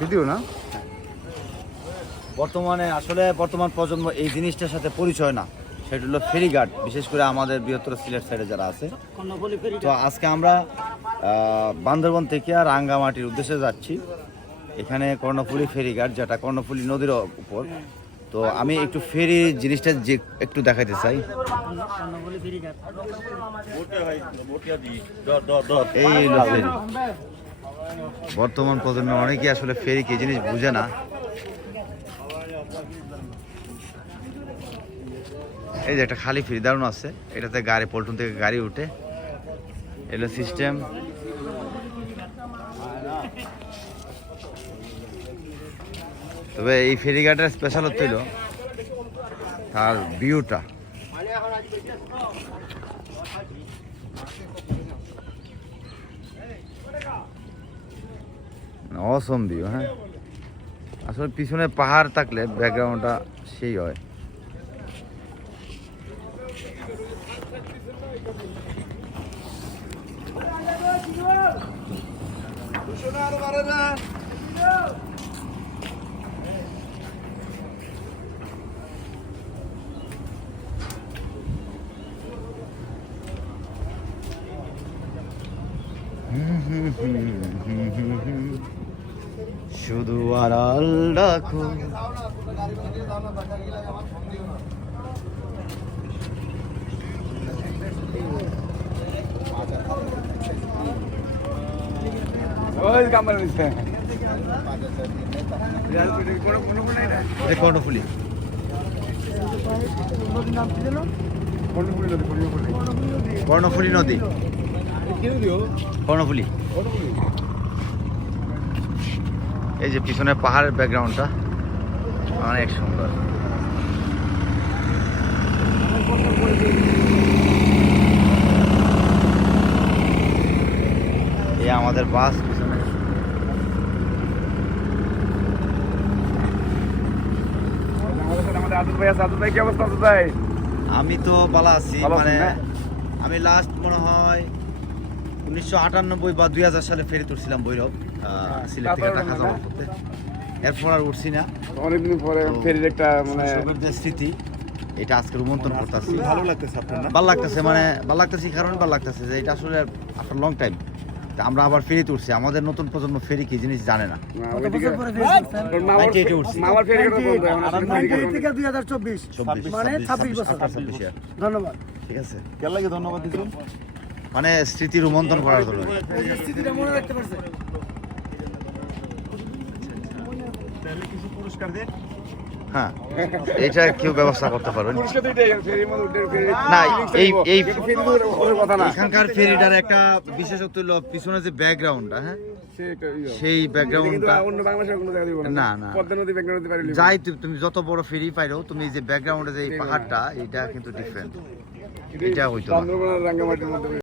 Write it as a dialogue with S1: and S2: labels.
S1: Video না?
S2: বর্তমানে আসলে বর্তমান প্রজন্ম এই জিনিসটার সাথে পরিচয় না। সেটা হলো ফেরিঘাট বিশেষ করে আমাদের বৃহত্তর সিলেট সাইডে যারা আছে। তো আজকে আমরা বান্দরবন থেকে আর রাঙ্গামাটির উদ্দেশ্যে যাচ্ছি। এখানে কর্ণফুলি ফেরিঘাট যেটা কর্ণফুলি নদীর উপর। তো আমি একটু ফেরি জিনিসটা যে একটু দেখাইতে চাই। এই বর্তমান প্রজন্মে অনেকেই আসলে ফেরি কি জিনিস বুঝে না। এই যে একটা খালি ফেরি দারুণ আছে। এটাতে গাড়ি, পল্টন থেকে গাড়ি উঠে। এলো সিস্টেম। তবে এই ফেরিঘাটের স্পেশাল হচ্ছিল তার ভিউটা অসম ভিউ হ্যাঁ আসলে পিছনে পাহাড় থাকলে ব্যাকগ্রাউন্ডটা সেই হয়। শুধু আড়াল রাখো
S1: ওই কামাল নিছে
S2: এটা কর্ণফুলি কর্ণফুলি নদী। কর্ণফুলি এই যে পিছনে পাহাড়ের ব্যাকগ্রাউন্ডটা অনেক সুন্দর। এই আমাদের বাস পিছনে। আমি তো বালা আছি মানে আমি লাস্ট মনে হয় উনিশশো আটানব্বই বা দুই হাজার সালে ফেরি তুলছিলাম ভৈরব আহ, সিলেট থেকে টাকা
S1: মনে? হয়?
S2: করতে এরপর আর উঠছি না।
S1: অনেকদিন পরে ফেরির একটা মানে
S2: যে স্মৃতি এটা আজকে রোমন্থন করতেছি।
S1: ভালো লাগতেছে আপনার
S2: ভালো লাগতেছে মানে ভালো লাগতেছে কারণে ভালো লাগতেছে যে এটা আসলে আফটার লং টাইম আমরা আবার ফেরিতে উঠছি আমাদের নতুন প্রজন্ম ফেরি কি জিনিস জানে না।
S1: না, ওইদিকে- তোর মামার
S2: 98 উঠছি।
S1: মামার ফেরি কথা বলতে হয়, আমার সাথে ফেরি কথা বলতে হয়।
S3: দুই হাজার চব্বিশ।
S2: চব্বিশ
S3: মানে
S2: ছাব্বিশ,
S3: ছাব্বিশ বছর।
S2: আঠাশ, ছাব্বিশ ইয়ার।
S3: ধন্যবাদ।
S2: ঠিক আছে।
S1: কেন লাগে ধন্যবাদ
S2: মানে স্মৃতি রোমন্থন করার জন্য।
S3: স্থিতিটা মনে রাখতে পারছে।
S2: হ্যাঁ এটা কেউ ব্যবস্থা করতে পারবেন না, এই- এই-। এখানকার ফেরিটার একটা বিশেষত্ব হলো পিছনে যে ব্যাকগ্রাউন্ডটা হ্যাঁ?
S1: ইয়ে।
S2: সেই ব্যাকগ্রাউন্ডটা
S1: অন্য
S2: না, না। যাই তুমি যত বড় ফেরি পাইরো তুমি যে ব্যাকগ্রাউন্ডে যে এই পাহাড়টা এটা কিন্তু ডিফারেন্ট এটা হইতো না।